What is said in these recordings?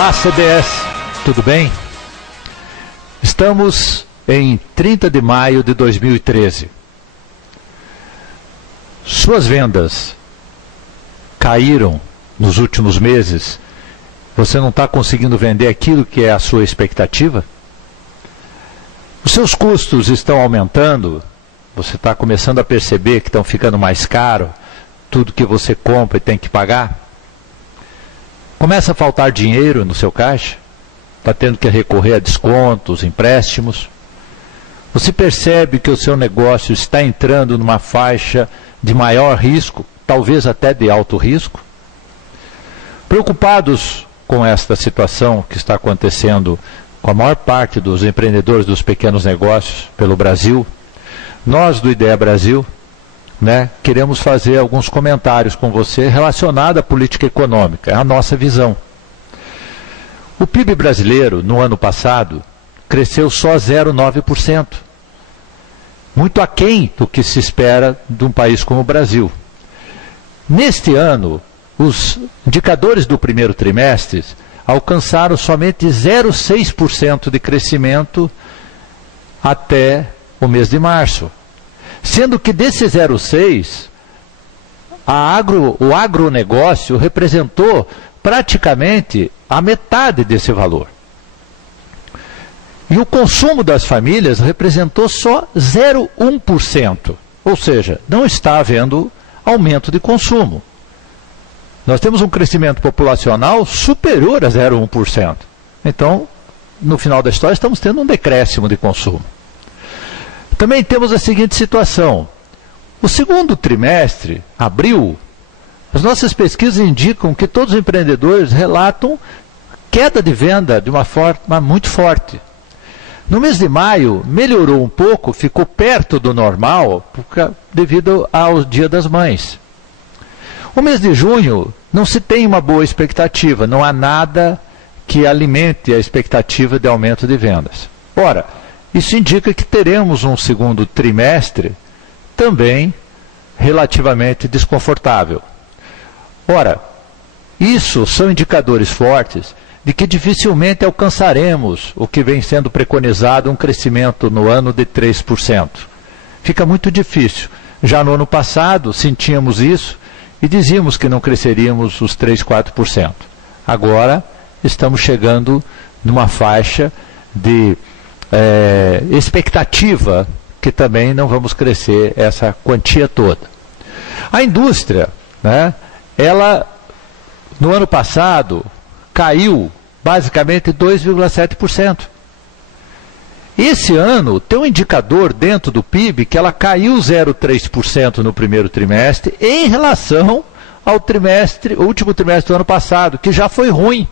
Olá, CBS, tudo bem? Estamos em 30 de maio de 2013. Suas vendas caíram nos últimos meses. Você não está conseguindo vender aquilo que é a sua expectativa? Os seus custos estão aumentando? Você está começando a perceber que estão ficando mais caro tudo que você compra e tem que pagar? Começa a faltar dinheiro no seu caixa? Está tendo que recorrer a descontos, empréstimos? Você percebe que o seu negócio está entrando numa faixa de maior risco, talvez até de alto risco? Preocupados com esta situação que está acontecendo com a maior parte dos empreendedores dos pequenos negócios pelo Brasil, nós do Ideia Brasil, queremos fazer alguns comentários com você relacionados à política econômica, é a nossa visão. O PIB brasileiro, no ano passado, cresceu só 0,9%. Muito aquém do que se espera de um país como o Brasil. Neste ano, os indicadores do primeiro trimestre alcançaram somente 0,6% de crescimento até o mês de março. Sendo que desse 0,6%, o agronegócio representou praticamente a metade desse valor. E o consumo das famílias representou só 0,1%. Ou seja, não está havendo aumento de consumo. Nós temos um crescimento populacional superior a 0,1%. Então, no final da história, estamos tendo um decréscimo de consumo. Também temos a seguinte situação. O segundo trimestre, abril, as nossas pesquisas indicam que todos os empreendedores relatam queda de venda de uma forma muito forte. No mês de maio, melhorou um pouco, ficou perto do normal, devido ao Dia das Mães. O mês de junho, não se tem uma boa expectativa, não há nada que alimente a expectativa de aumento de vendas. Ora, isso indica que teremos um segundo trimestre também relativamente desconfortável. Ora, isso são indicadores fortes de que dificilmente alcançaremos o que vem sendo preconizado, um crescimento no ano de 3%. Fica muito difícil. Já no ano passado sentíamos isso e dizíamos que não cresceríamos os 3, 4%. Agora estamos chegando numa faixa de expectativa que também não vamos crescer essa quantia toda. A indústria, ela no ano passado caiu basicamente 2,7%. Esse ano tem um indicador dentro do PIB que ela caiu 0,3% no primeiro trimestre em relação ao último trimestre do ano passado, que já foi ruim.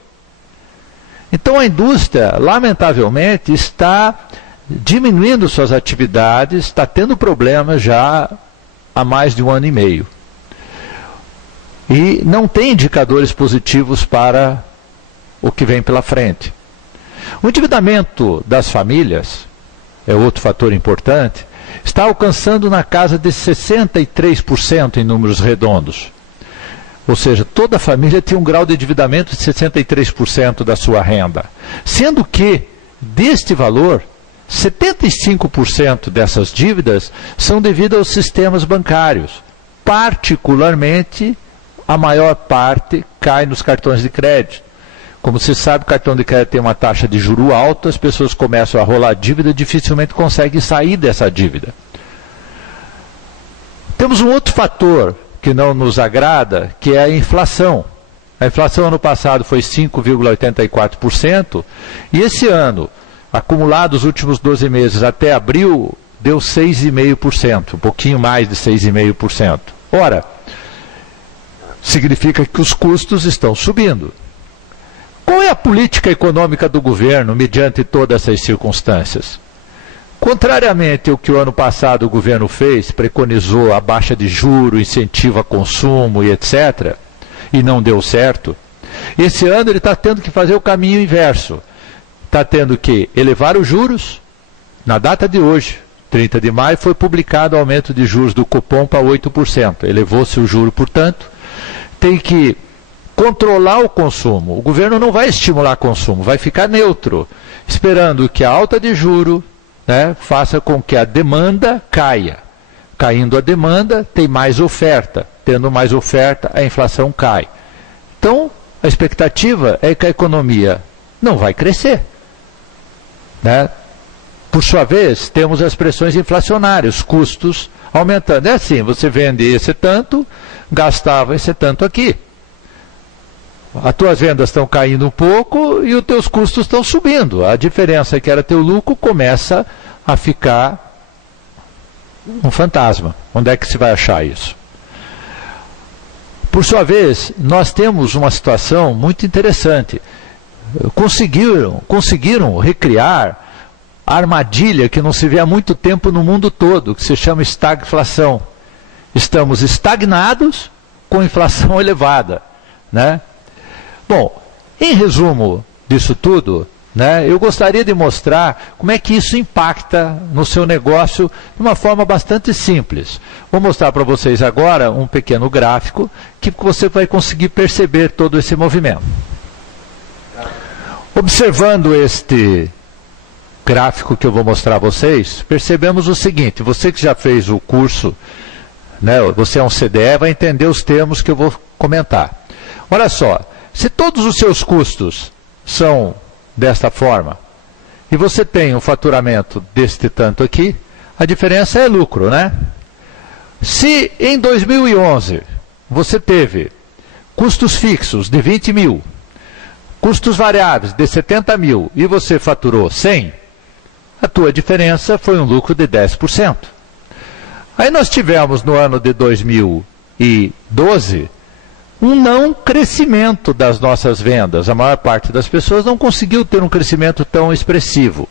Então a indústria, lamentavelmente, está diminuindo suas atividades, está tendo problemas já há mais de 1 ano e meio. E não tem indicadores positivos para o que vem pela frente. O endividamento das famílias, é outro fator importante, está alcançando na casa de 63% em números redondos. Ou seja, toda família tem um grau de endividamento de 63% da sua renda. Sendo que, deste valor, 75% dessas dívidas são devidas aos sistemas bancários. Particularmente, a maior parte cai nos cartões de crédito. Como se sabe, o cartão de crédito tem uma taxa de juro alta, as pessoas começam a rolar dívida e dificilmente conseguem sair dessa dívida. Temos um outro fator que não nos agrada, que é a inflação. A inflação ano passado foi 5,84% e esse ano, acumulado os últimos 12 meses até abril, deu 6,5%, um pouquinho mais de 6,5%. Ora, significa que os custos estão subindo. Qual é a política econômica do governo mediante todas essas circunstâncias? Contrariamente ao que o ano passado o governo fez, preconizou a baixa de juros, incentivo a consumo e etc., e não deu certo, esse ano ele está tendo que fazer o caminho inverso. Está tendo que elevar os juros. Na data de hoje, 30 de maio, foi publicado o aumento de juros do Copom para 8%. Elevou-se o juro, portanto, tem que controlar o consumo. O governo não vai estimular consumo, vai ficar neutro, esperando que a alta de juro, né, faça com que a demanda caia. Caindo a demanda, tem mais oferta. Tendo mais oferta, a inflação cai. Então, a expectativa é que a economia não vai crescer, né? Por sua vez, temos as pressões inflacionárias, os custos aumentando. É assim, você vende esse tanto, gastava esse tanto aqui. As tuas vendas estão caindo um pouco e os teus custos estão subindo. A diferença que era teu lucro começa a ficar um fantasma. Onde é que se vai achar isso? Por sua vez, nós temos uma situação muito interessante. Conseguiram recriar a armadilha que não se vê há muito tempo no mundo todo, que se chama estagflação. Estamos estagnados com inflação elevada, né? Bom, em resumo disso tudo, né, eu gostaria de mostrar como é que isso impacta no seu negócio de uma forma bastante simples. Vou mostrar para vocês agora um pequeno gráfico que você vai conseguir perceber todo esse movimento. Observando este gráfico que eu vou mostrar a vocês, percebemos o seguinte: você que já fez o curso, né, você é um CDE, vai entender os termos que eu vou comentar. Olha só, se todos os seus custos são desta forma, e você tem um faturamento deste tanto aqui, a diferença é lucro, né? Se em 2011 você teve custos fixos de 20 mil, custos variáveis de 70 mil e você faturou 100, a tua diferença foi um lucro de 10%. Aí nós tivemos no ano de 2012 um não crescimento das nossas vendas. A maior parte das pessoas não conseguiu ter um crescimento tão expressivo.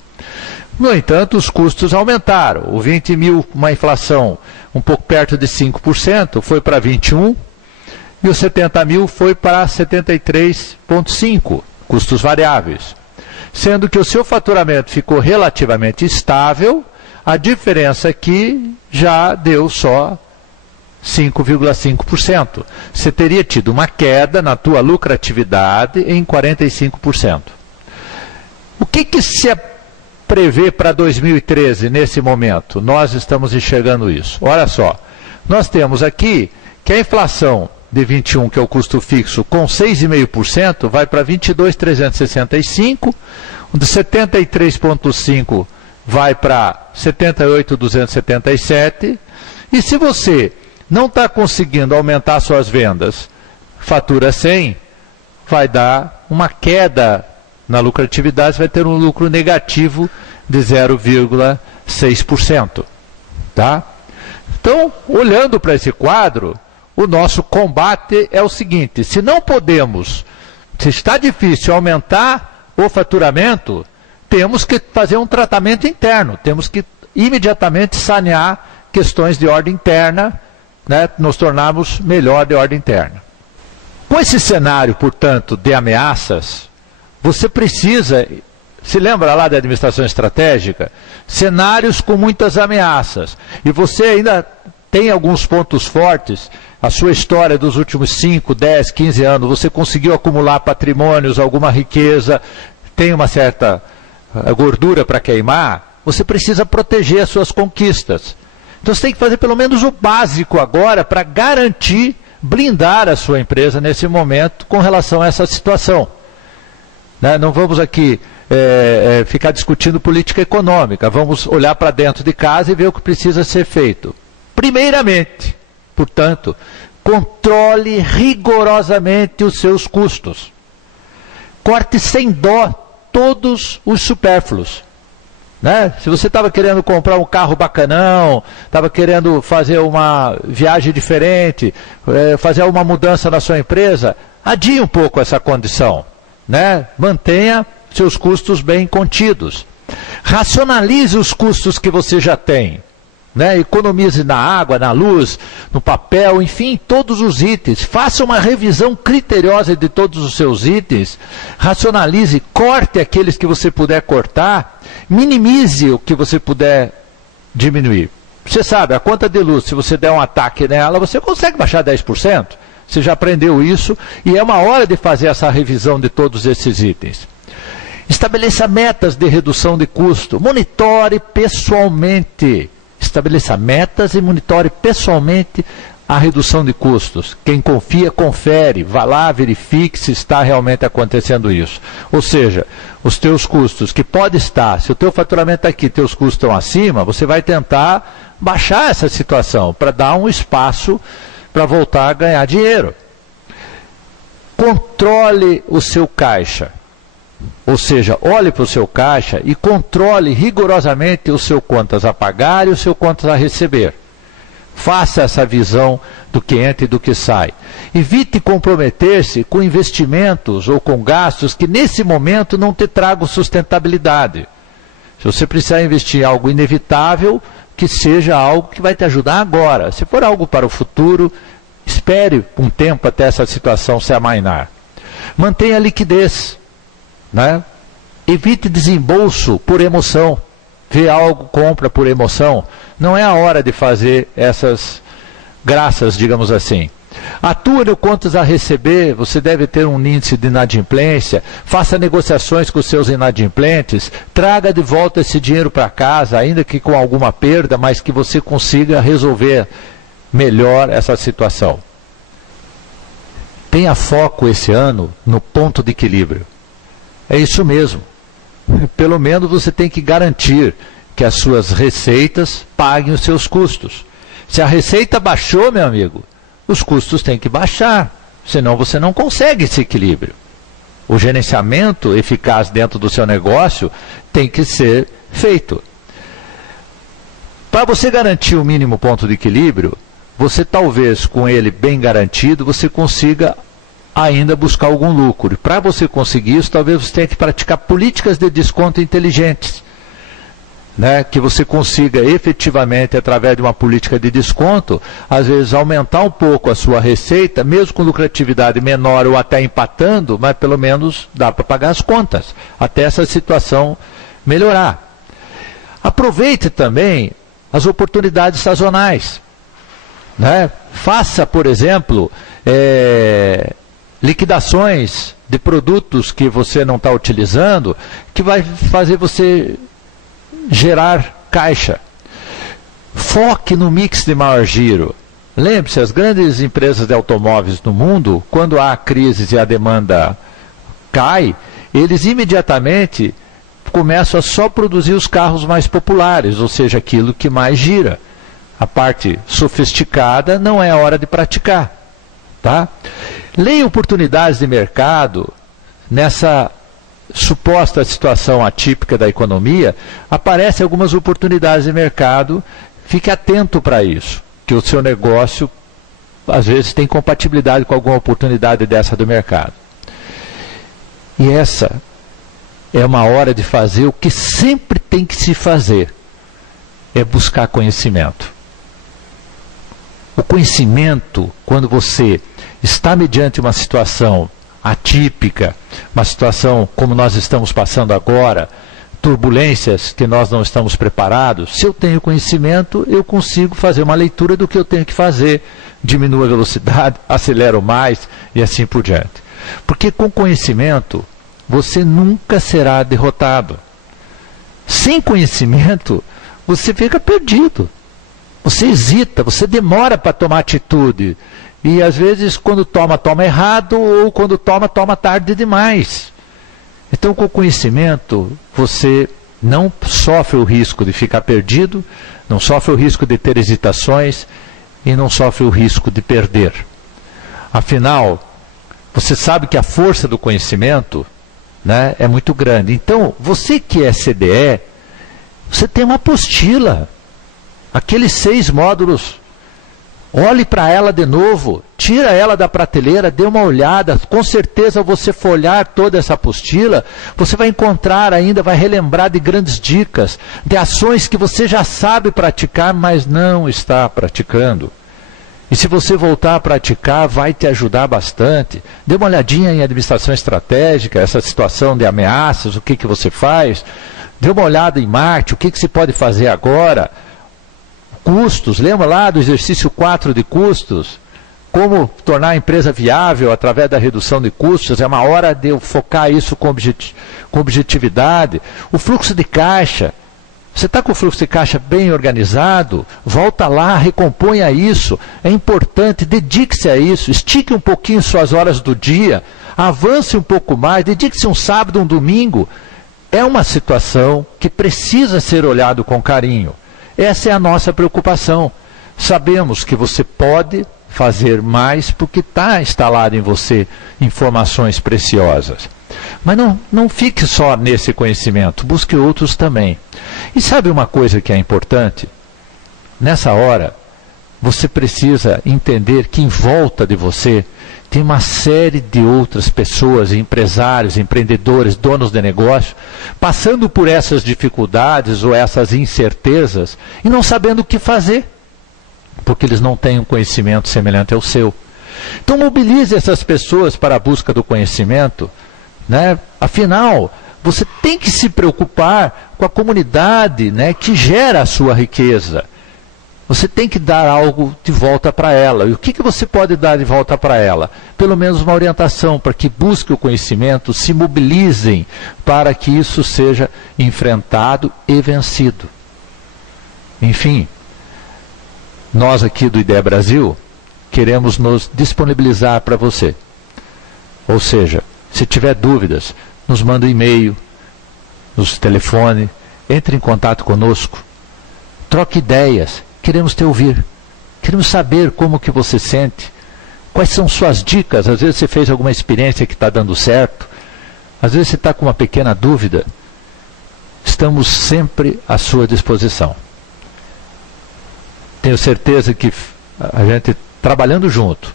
No entanto, os custos aumentaram. O 20 mil, uma inflação um pouco perto de 5%, foi para 21%, e os 70 mil foi para 73,5%, custos variáveis. Sendo que o seu faturamento ficou relativamente estável, a diferença aqui já deu só 5,5%. Você teria tido uma queda na tua lucratividade em 45%. O que se prevê para 2013 nesse momento? Nós estamos enxergando isso. Olha só, nós temos aqui que a inflação de 21, que é o custo fixo, com 6,5%, vai para 22,365, o de 73,5 vai para 78,277, e se você não está conseguindo aumentar suas vendas, fatura 100, vai dar uma queda na lucratividade, vai ter um lucro negativo de 0,6%. Tá? Então, olhando para esse quadro, o nosso combate é o seguinte: se não podemos, se está difícil aumentar o faturamento, temos que fazer um tratamento interno, temos que imediatamente sanear questões de ordem interna, né, nos tornarmos melhor de ordem interna. Com esse cenário, portanto, de ameaças, você precisa, se lembra lá da administração estratégica? Cenários com muitas ameaças. E você ainda tem alguns pontos fortes. A sua história dos últimos 5, 10, 15 anos, você conseguiu acumular patrimônios, alguma riqueza, tem uma certa gordura para queimar, você precisa proteger as suas conquistas. Então você tem que fazer pelo menos o básico agora para garantir, blindar a sua empresa nesse momento com relação a essa situação. Né? Não vamos aqui ficar discutindo política econômica, vamos olhar para dentro de casa e ver o que precisa ser feito. Primeiramente, portanto, controle rigorosamente os seus custos. Corte sem dó todos os supérfluos. Né? Se você estava querendo comprar um carro bacanão, estava querendo fazer uma viagem diferente, fazer uma mudança na sua empresa, adie um pouco essa condição. Né? Mantenha seus custos bem contidos. Racionalize os custos que você já tem. Né? Economize na água, na luz, no papel, enfim, todos os itens. Faça uma revisão criteriosa de todos os seus itens. Racionalize, corte aqueles que você puder cortar. Minimize o que você puder diminuir. Você sabe, a conta de luz, se você der um ataque nela, você consegue baixar 10%. Você já aprendeu isso e é uma hora de fazer essa revisão de todos esses itens. Estabeleça metas de redução de custo. Monitore pessoalmente. Estabeleça metas e monitore pessoalmente a redução de custos. Quem confia, confere. Vá lá, verifique se está realmente acontecendo isso. Ou seja, os teus custos, que pode estar, se o teu faturamento está aqui, teus custos estão acima, você vai tentar baixar essa situação para dar um espaço para voltar a ganhar dinheiro. Controle o seu caixa. Ou seja, olhe para o seu caixa e controle rigorosamente o seu contas a pagar e o seu contas a receber. Faça essa visão do que entra e do que sai. Evite comprometer-se com investimentos ou com gastos que nesse momento não te tragam sustentabilidade. Se você precisar investir em algo inevitável, que seja algo que vai te ajudar agora. Se for algo para o futuro, espere um tempo até essa situação se amainar. Mantenha a liquidez. Né? Evite desembolso por emoção. Vê algo, compra por emoção. Não é a hora de fazer essas graças, digamos assim. Atua no contas a receber, você deve ter um índice de inadimplência, faça negociações com os seus inadimplentes, traga de volta esse dinheiro para casa, ainda que com alguma perda, mas que você consiga resolver melhor essa situação. Tenha foco esse ano no ponto de equilíbrio. É isso mesmo. Pelo menos você tem que garantir que as suas receitas paguem os seus custos. Se a receita baixou, meu amigo, os custos têm que baixar, senão você não consegue esse equilíbrio. O gerenciamento eficaz dentro do seu negócio tem que ser feito. Para você garantir o mínimo ponto de equilíbrio, você talvez com ele bem garantido, você consiga ainda buscar algum lucro. E para você conseguir isso, talvez você tenha que praticar políticas de desconto inteligentes. Né, que você consiga efetivamente, através de uma política de desconto, às vezes aumentar um pouco a sua receita, mesmo com lucratividade menor ou até empatando, mas pelo menos dá para pagar as contas, até essa situação melhorar. Aproveite também as oportunidades sazonais. Né? Faça, por exemplo, liquidações de produtos que você não está utilizando, que vai fazer você gerar caixa. Foque no mix de maior giro. Lembre-se, as grandes empresas de automóveis no mundo, quando há crises e a demanda cai, eles imediatamente começam a só produzir os carros mais populares, ou seja, aquilo que mais gira. A parte sofisticada não é a hora de praticar. Tá? Leia oportunidades de mercado nessa suposta situação atípica da economia, aparecem algumas oportunidades de mercado, fique atento para isso, que o seu negócio às vezes tem compatibilidade com alguma oportunidade dessa do mercado. E essa é uma hora de fazer o que sempre tem que se fazer, é buscar conhecimento. O conhecimento, quando você está mediante uma situação atípica, uma situação como nós estamos passando agora, turbulências que nós não estamos preparados, se eu tenho conhecimento, eu consigo fazer uma leitura do que eu tenho que fazer, diminuo a velocidade, acelero mais e assim por diante. Porque com conhecimento, você nunca será derrotado. Sem conhecimento, você fica perdido. Você hesita, você demora para tomar atitude. E às vezes quando toma errado, ou quando toma tarde demais. Então com o conhecimento você não sofre o risco de ficar perdido, não sofre o risco de ter hesitações e não sofre o risco de perder. Afinal, você sabe que a força do conhecimento, né, é muito grande. Então você que é CDE, você tem uma apostila, aqueles 6 módulos. Olhe para ela de novo, tira ela da prateleira, dê uma olhada, com certeza você folhear toda essa apostila, você vai encontrar ainda, vai relembrar de grandes dicas, de ações que você já sabe praticar, mas não está praticando. E se você voltar a praticar, vai te ajudar bastante. Dê uma olhadinha em administração estratégica, essa situação de ameaças, o que você faz. Dê uma olhada em Marte, o que se pode fazer agora. Custos, lembra lá do exercício 4 de custos? como tornar a empresa viável através da redução de custos, é uma hora de eu focar isso com objetividade. O fluxo de caixa, você está com o fluxo de caixa bem organizado, volta lá, recomponha isso, é importante, dedique-se a isso, estique um pouquinho suas horas do dia, avance um pouco mais, dedique-se um sábado, um domingo. É uma situação que precisa ser olhado com carinho. Essa é a nossa preocupação. Sabemos que você pode fazer mais porque está instalado em você informações preciosas. Mas não fique só nesse conhecimento, busque outros também. E sabe uma coisa que é importante? Nessa hora, você precisa entender que em volta de você tem uma série de outras pessoas, empresários, empreendedores, donos de negócio, passando por essas dificuldades ou essas incertezas e não sabendo o que fazer, porque eles não têm um conhecimento semelhante ao seu. Então mobilize essas pessoas para a busca do conhecimento, né? Afinal, você tem que se preocupar com a comunidade, né, que gera a sua riqueza. Você tem que dar algo de volta para ela. E o que você pode dar de volta para ela? Pelo menos uma orientação para que busque o conhecimento, se mobilizem para que isso seja enfrentado e vencido. Enfim, nós aqui do IDEA Brasil queremos nos disponibilizar para você. Ou seja, se tiver dúvidas, nos manda um e-mail, nos telefone, entre em contato conosco, troque ideias, queremos te ouvir, queremos saber como que você sente, quais são suas dicas. Às vezes você fez alguma experiência que está dando certo, às vezes você está com uma pequena dúvida, estamos sempre à sua disposição. Tenho certeza que a gente, trabalhando junto,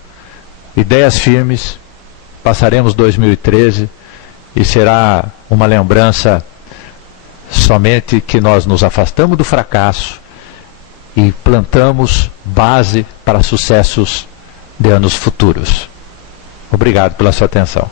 ideias firmes, passaremos 2013 e será uma lembrança somente que nós nos afastamos do fracasso e plantamos base para sucessos de anos futuros. Obrigado pela sua atenção.